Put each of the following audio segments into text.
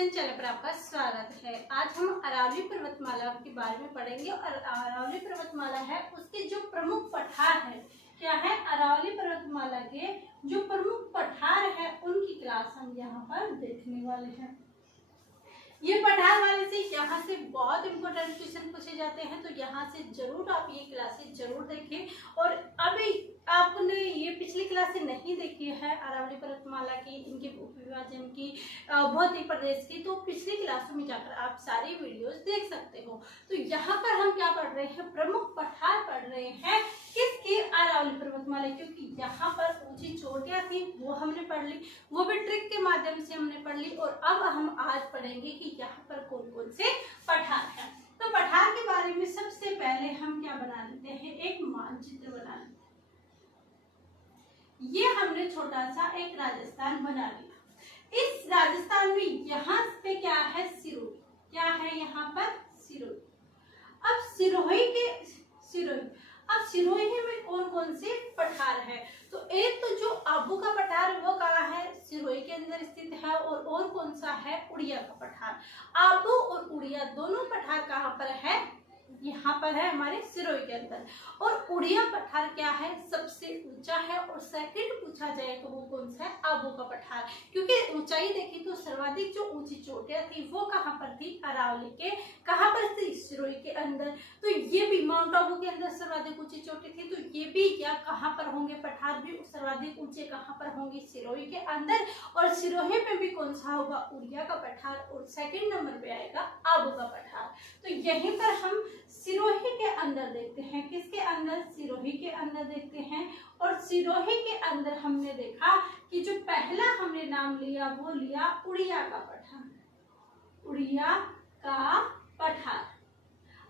Education channel पर आपका स्वागत है। आज हम अरावली पर्वतमाला के बारे में पढ़ेंगे और अरावली पर्वतमाला है उसके जो प्रमुख पठार है, क्या है, अरावली पर्वतमाला के जो प्रमुख पठार है उनकी क्लास हम यहाँ पर देखने वाले हैं। ये पठार वाले से यहाँ से बहुत इंपॉर्टेंट क्वेश्चन पूछे जाते हैं, तो यहाँ से जरूर आप ये क्लासेस जरूर देखें। और अभी आपने ये पिछली क्लासें नहीं देखी है अरावली पर्वतमाला की, इनके उपविभाजन की, भौतिक प्रदेश की, तो पिछली क्लासों में जाकर आप सारी वीडियोस देख सकते हो। तो यहाँ पर हम क्या पढ़ रहे हैं, प्रमुख पठार पढ़ रहे हैं किसकी, अरावली पर्वतमाला, क्योंकि यहाँ पर ऊंची चोटियां थी वो हमने पढ़ ली, वो भी ट्रिक के माध्यम से हमने पढ़ ली। और अब हम आज पढ़ेंगे कि यहाँ पर कौन कौन से पठार है। तो पठार के बारे में सबसे पहले हम क्या बना लेते हैं, एक मानचित्र बना लेते हैं। ये हमने छोटा सा एक राजस्थान बना लिया। इस राजस्थान में यहाँ पे क्या है, सिरोही, क्या है यहाँ पर, सिरोही। अब सिरोही में कौन कौन से पठार है, तो एक तो जो आबू का पठार वो कहाँ है, सिरोही के अंदर स्थित है। और कौन सा है, उड़िया का पठार। आबू और उड़िया दोनों पठार कहाँ पर है, यहाँ पर है हमारे सिरोही के अंदर। और उड़िया पठार क्या है, सबसे ऊंचा है। और सेकंड पूछा जाए तो वो कौन सा है, आबू का पठार, क्योंकि ऊंचाई देखी तो सर्वाधिक जो ऊंची चोटियां थी वो कहाँ पर थी, अरावली के कहाँ पर थी, सिरोही के अंदर। तो ये भी माउंट आबू के अंदर सर्वाधिक ऊंची चोटी थी, तो ये भी क्या कहाँ पर होंगे, पठार भी सर्वाधिक ऊंचे कहाँ पर होंगे, सिरोही के अंदर। और सिरोही में भी कौन सा होगा, उड़िया का पठार। और सेकंड नंबर पे आएगा आबू का पठार। तो यहीं पर हम सिरोही के अंदर देखते हैं, किसके अंदर, सिरोही के अंदर देखते हैं। और सिरोही के अंदर हमने देखा कि जो पहला हमने नाम लिया वो लिया उड़िया का पठार, उड़िया का पठार।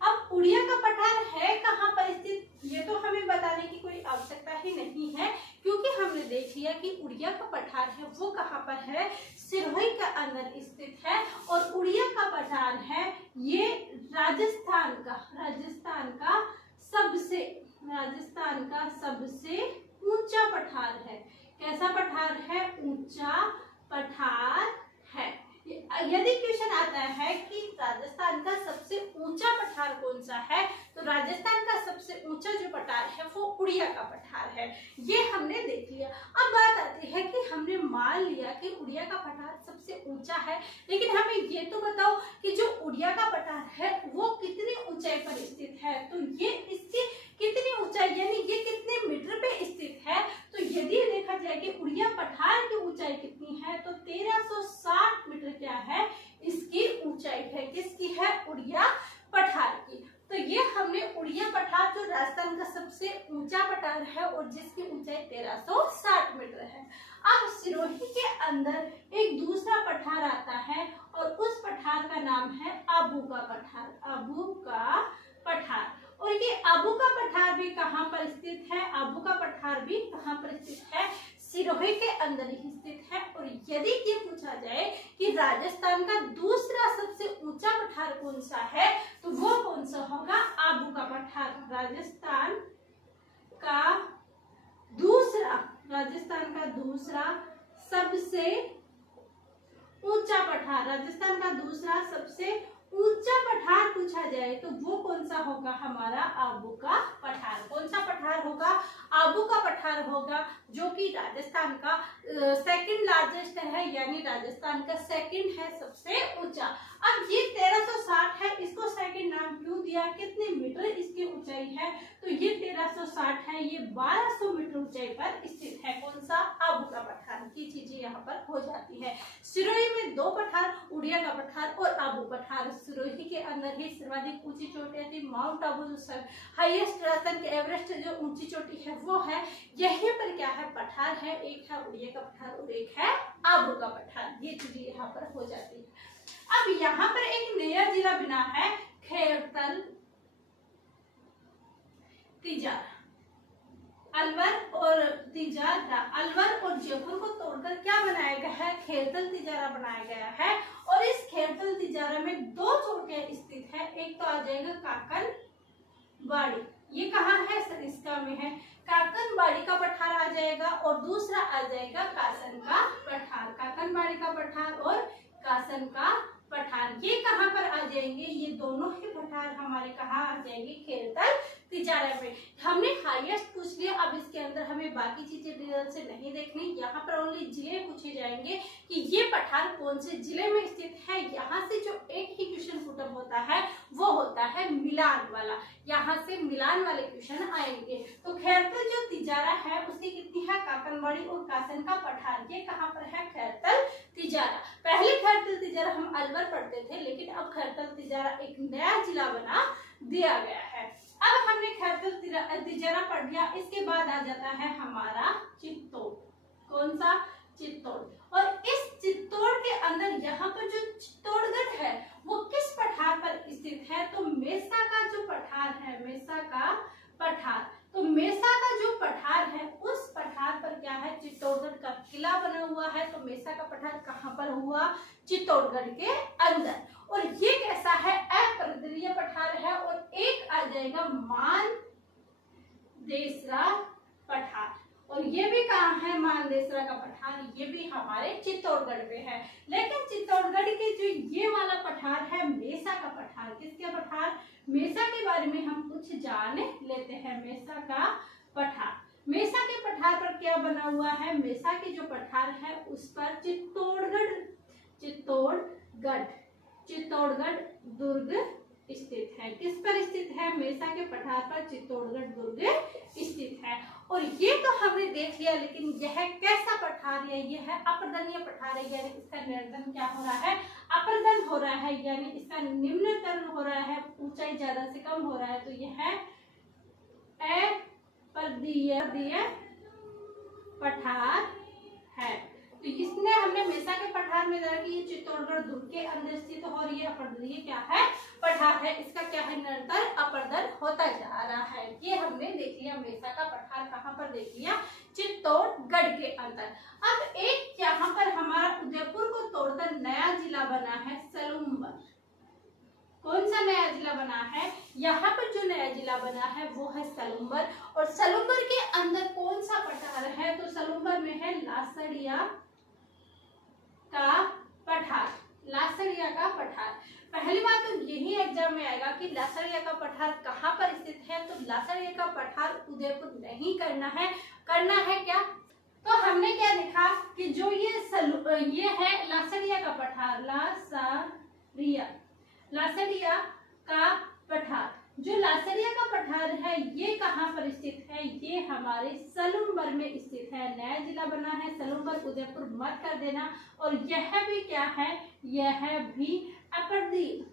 अब उड़िया का पठार है कहाँ पर स्थित, ये तो हमें बताने की कोई आवश्यकता ही नहीं है, क्योंकि हमने देख लिया कि उड़िया का पठार है वो कहाँ पर है, सिरोही के अंदर स्थित है। और उड़िया का पठार है ये राजस्थान का सबसे ऊंचा पठार है। कैसा पठार है, ऊंचा पठार है। यदि क्वेश्चन आता है कि राजस्थान का सबसे ऊंचा पठार कौन सा है, तो राजस्थान का सबसे ऊंचा जो पठार है वो उड़िया का पठार है, ये हमने देख लिया। अब बात आती है कि हमने मान लिया कि उड़िया का पठार सबसे ऊंचा है, लेकिन हमें ये तो बताओ कि जो उड़िया का पठार है वो कितनी ऊंचाई पर स्थित है। तो ये इसकी कितनी ऊंचाई, यानी ये कितने मीटर पे स्थित है। तो यदि देखा जाए कि उड़िया पठार की ऊंचाई कितनी है, तो 1360 मीटर क्या है, इसकी ऊंचाई है, किसकी है, उड़िया पठार की। तो ये हमने उड़िया पठार जो राजस्थान का सबसे ऊंचा पठार है और जिसकी ऊंचाई 1360 मीटर है। अब सिरोही के अंदर एक दूसरा पठार आता है और उस पठार का नाम है आबू का पठार, आबू का पठार। और ये आबू का पठार भी कहाँ पर स्थित है, आबू का पठार भी कहाँ पर स्थित है, सिरोही के अंदर ही स्थित है। और यदि ये पूछा जाए कि राजस्थान का दूसरा सबसे ऊंचा पठार कौन सा है, तो वो कौन सा होगा, आबू का पठार। राजस्थान का दूसरा सबसे ऊंचा पठार, राजस्थान का दूसरा सबसे ऊंचा पठार पूछा जाए तो वो कौन सा होगा, हमारा आबू का पठार। कौन सा पठार होगा, आबू का पठार होगा, जो कि राजस्थान का सेकंड लार्जेस्ट है, यानी राजस्थान का सेकंड है सबसे ऊंचा। अब ये 1360 है, इसको सेकंड नाम क्यों दिया, कितने मीटर इसकी ऊंचाई है, तो ये 1360 है, ये 1200 मीटर ऊंचाई पर स्थित है। कौन सा, आबू का पठार की चीजें यहाँ पर हो जाती है। सिरोही में दो पठार, उड़िया का पठार और आबू पठार। सिरोही के अंदर ही सर्वाधिक ऊंची चोटियां थी, माउंट आबू जो हाईएस्ट राजस्थान के एवरेस्ट जो ऊंची चोटी है वो है। यहीं पर क्या है, पठार है, एक है उड़िया का पठार और एक है आबू का पठार, ये चीजें यहाँ पर हो जाती है। अब यहाँ पर एक नया जिला बना है, खेरतल तिजारा। अलवर और तिजारा, अलवर और जयपुर को तोड़कर क्या बनाया गया है, खेरतल तिजारा बनाया गया है। और इस खेरतल तिजारा में दो चोटियां स्थित है, एक तो आ जाएगा काकनबाड़ी, ये कहाँ है, सरिस्का में है, काकनबाड़ी का पठार आ जाएगा। और दूसरा आ जाएगा कासन का पठार, काकनबाड़ी का पठार और कासन का पठार। ये कहाँ पर आ जाएंगे, ये दोनों ही पठार हमारे कहाँ आ जाएंगे, खेरतल तिजारा में। हमने हाईएस्ट पूछ लिया, अब इसके अंदर हमें बाकी चीजें डिटेल से नहीं देखनी, यहाँ पर ओनली जिले पूछे जाएंगे कि ये पठार कौन से जिले में स्थित है। यहाँ से जो एक ही क्वेश्चन पुटअप होता है वो होता है मिलान वाला, यहाँ से मिलान वाले क्वेश्चन आएंगे। तो खैरतल जो तिजारा है उसकी कितनी है, काकनवाड़ी और कासन का पठार, ये कहाँ पर है, खैरतल तिजारा। पहले खैरतल तिजारा हम अलवर पढ़ते थे, लेकिन अब खैरतल तिजारा एक नया जिला बना दिया गया है। अब हमने खैरतल तिजारा पढ़ लिया, इसके बाद आ जाता है हमारा चित्तौड़। कौन सा, चित्तौड़। और इस चित्तौड़ के अंदर यहाँ पर जो चित्तौड़गढ़ है वो किस पठार पर स्थित है, तो मेसा का जो पठार है, मेसा का पठार। तो मेसा का जो पठार है उस पठार पर क्या है, चित्तौड़गढ़ का किला बना हुआ है। तो मेसा का पठार कहाँ पर हुआ, चित्तौड़गढ़ के अंदर। और ये कैसा है, अपर्दनीय पठार है। और एक आ जाएगा मानदेसरा पठार, और ये भी कहाँ है, मानदेसरा का पठार, ये भी हमारे चित्तौड़गढ़ में है। लेकिन चित्तौड़गढ़ के जो ये वाला पठार है मेसा का पठार, किसका पठार, मेसा के बारे में हम कुछ जान लेते हैं। मेसा का पठार, मेसा के पठार पर क्या बना हुआ है, मेसा के जो पठार है उस पर चित्तौड़गढ़ दुर्ग स्थित है। किस पर स्थित है, मेसा के पठार पर चित्तौड़गढ़ दुर्ग स्थित है। और ये तो हमने देख लिया, लेकिन यह कैसा पठार है, ये है अपर्दनीय पठार है, यानी इसका निर्धन क्या हो रहा है, अपर्दन हो रहा है, यानी इसका निम्नतरण हो रहा है, ऊंचाई ज्यादा से कम हो रहा है। तो यह है अपर्दनीय पठार है। तो इसने हमने मेसा के पठार में देखा कि ये चित्तौड़गढ़ दुर्ग के अंदर स्थित और ये अपर्दनीय क्या है, पठार है। इसका क्या है, निरंतर अपर्दन होता जा रहा है। ये हमने देख लिया, मेसा का पठार कहाँ पर देख लिया, चित्तौड़गढ़ के अंदर। अब एक यहाँ पर हमारा उदयपुर को तोड़कर नया जिला बना है, सलूम्बर। कौन सा नया जिला बना है, यहाँ पर जो नया जिला बना है वो है सलूम्बर। और सलूम्बर के अंदर कौन सा पठार है, तो सलूम्बर में है लासड़िया का पठार, लासड़िया का पठार। पहली बात तो यही एग्जाम में आएगा कि लासड़िया का पठार कहाँ पर स्थित है। तो लासड़िया का पठार उदयपुर नहीं करना है, करना है क्या, तो हमने क्या देखा कि जो ये है लासड़िया का पठार, लासड़िया का पठार, जो लासड़िया का पठार है ये कहाँ पर स्थित है, ये हमारे सलूम्बर में स्थित है। नया जिला बना है सलूम्बर, उदयपुर मत कर देना। और यह भी क्या है, यह भी अपर्दनीय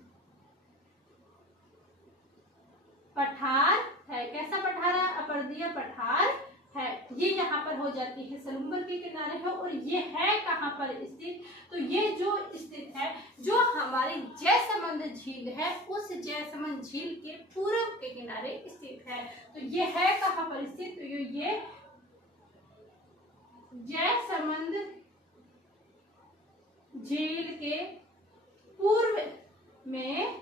पठार है। कैसा पठार है, अपर्दनीय पठार है। ये यहाँ पर हो जाती है, सलूम्बर के किनारे है। और ये है कहाँ पर स्थित, तो ये जो स्थित है, जो हमारी जयसमंद झील है उस जयसमंद झील के पूर्व के किनारे स्थित है। तो ये है कहाँ पर स्थित, तो ये जयसमंद झील के पूर्व में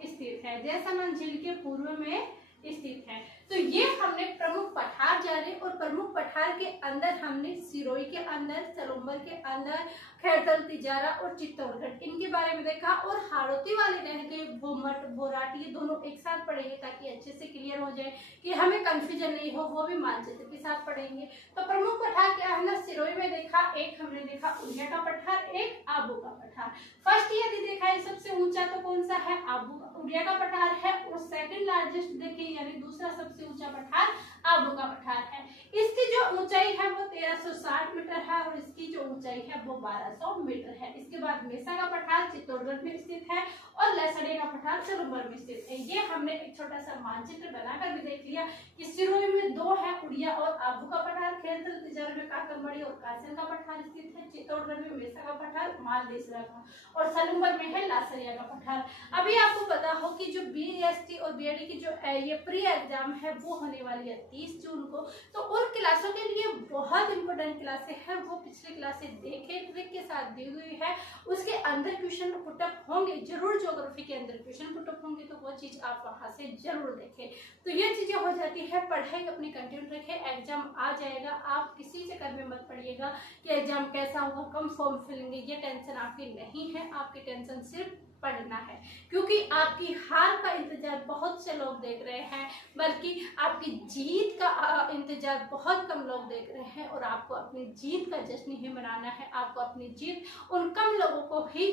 स्थित है, जयसमंद झील के पूर्व में स्थित है। तो ये हमने प्रमुख पठार जाने, और प्रमुख पठार के अंदर हमने सिरोही के अंदर, सलूम्बर के अंदर, खैरतल तिजारा और चित्तौड़गढ़ इनके बारे में देखा। और हाड़ौती वाले रह गए, भोमट बोराट, ये दोनों एक साथ पढ़ेंगे ताकि अच्छे से क्लियर हो जाए कि हमें कंफ्यूजन नहीं हो, वो भी मानचित्र के साथ पढ़ेंगे। तो प्रमुख पठार क्या हमने सिरोही में देखा, एक हमने देखा उड़िया का पठार, एक आबू का पठार। फर्स्ट यदि देखा है सबसे ऊंचा तो कौन सा है, आबू उड़िया का पठार है। और सेकंड लार्जेस्ट देखिए, यानी दूसरा सबसे ऊंचा पठार आबू का पठार है। इसकी जो ऊंचाई है वो 1360 मीटर है, और इसकी जो ऊंचाई है वो 1200 मीटर है। इसके बाद मेसा का पठार चित्तौड़गढ़ में स्थित है, और लासड़िया का पठार सलूम्बर में स्थित है। ये हमने एक छोटा सा मानचित्र बनाकर भी देख लिया कि सिरोही में दो है, उड़िया और आबू का पठार, खैरतल तिजारा में काकनवाड़ी और कासन का पठार स्थित है, चित्तौड़गढ़ में मेसा का पठार, मालदेसरा का, और सलूम्बर में है लासड़िया का पठार। अभी आपको पता हो कि जो BST और BED की जो ये प्री एग्जाम है वो होने वाली है 30 जून को। तो उन क्लासों के लिए बहुत इंपॉर्टेंट क्लासेस है, वो पिछली क्लासेस देखें, ट्रिक के साथ दी हुई है। उसके अंदर क्वेश्चन पुटअप होंगे जरूर, ज्योग्राफी के अंदर क्वेश्चन पुटअप होंगे, तो वो चीज आप वहां से जरूर देखें। तो ये चीजें हो जाती है। पढ़ाई अपनी कंटिन्यू रखें, एग्जाम आ जाएगा, आप किसी चक्कर में मत पड़िएगा कि एग्जाम कैसा होगा, कम फॉर्म फिलेंगे, ये टेंशन आपकी नहीं है। आपकी टेंशन सिर्फ पढ़ना है, क्योंकि आपकी हार का इंतजार बहुत से लोग देख रहे हैं, बल्कि आपकी जीत का इंतजार बहुत कम लोग देख रहे हैं। और आपको अपनी जीत का जश्न ही मनाना है। आपको अपनी जीत उन कम लोगों को ही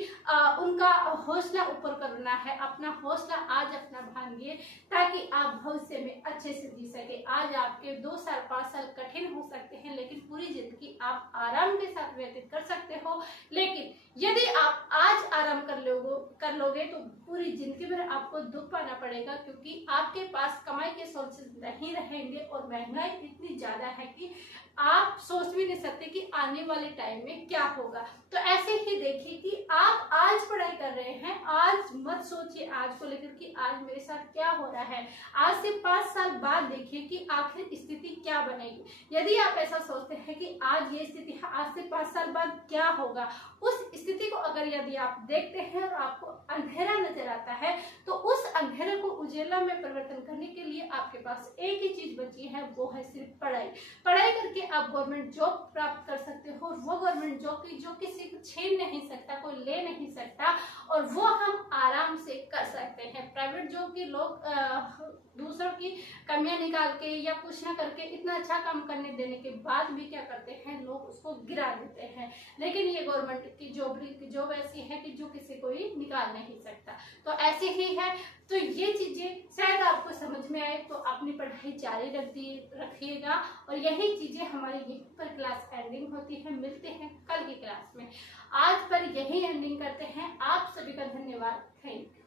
उनका हौसला ऊपर करना है। अपना हौसला आज अपना भांगिए, ताकि आप भविष्य में अच्छे से जी सके। आज आपके 2 साल 5 साल कठिन हो सकते हैं, लेकिन पूरी जिंदगी आप आराम के साथ व्यतीत कर सकते हो। लेकिन यदि आप आज आराम कर लोगे तो पूरी जिंदगी भर आपको दुख पाना पड़ेगा, क्योंकि आपके पास कमाई के सोर्सेज नहीं रहेंगे और महंगाई इतनी ज्यादा है कि आप सोच भी नहीं सकते कि आने वाले टाइम में क्या होगा। तो ऐसे ही देखिए कि आप आज पढ़ाई कर रहे हैं, आज मत सोचिए आज को लेकर कि आज मेरे साथ क्या हो रहा है। आज से 5 साल बाद देखिए कि आखिर स्थिति क्या बनेगी। यदि आप ऐसा सोचते हैं कि आज ये स्थिति है, आज से 5 साल बाद क्या होगा, उस स्थिति को अगर यदि आप देखते हैं और आपको अंधेरा नजर आता है, तो उस अंधेरे को उजेला में परिवर्तन करने के लिए आपके पास एक ही चीज बची है, वो है सिर्फ पढ़ाई। पढ़ाई करके आप गवर्नमेंट जॉब प्राप्त कर सकते हो। वो गवर्नमेंट जॉब की जो किसी को छीन नहीं सकता, कोई ले नहीं सकता, और वो हम आराम से कर सकते हैं। प्राइवेट जॉब की लोग दूसरों की कमियां निकाल के या कुछ ना करके इतना अच्छा काम करने देने के बाद भी क्या करते हैं, लोग उसको गिरा देते हैं। लेकिन ये गवर्नमेंट की जॉब ऐसी है कि जो किसी को ही निकाल नहीं सकता। तो ऐसे ही है। तो ये चीजें शायद आपको समझ में आए, तो अपनी पढ़ाई जारी रखिएगा। और यही चीजें हमारी यहीं पर क्लास एंडिंग होती है। मिलते हैं कल की क्लास में। आज पर यही एंडिंग करते हैं। आप सभी का धन्यवाद। Thank you.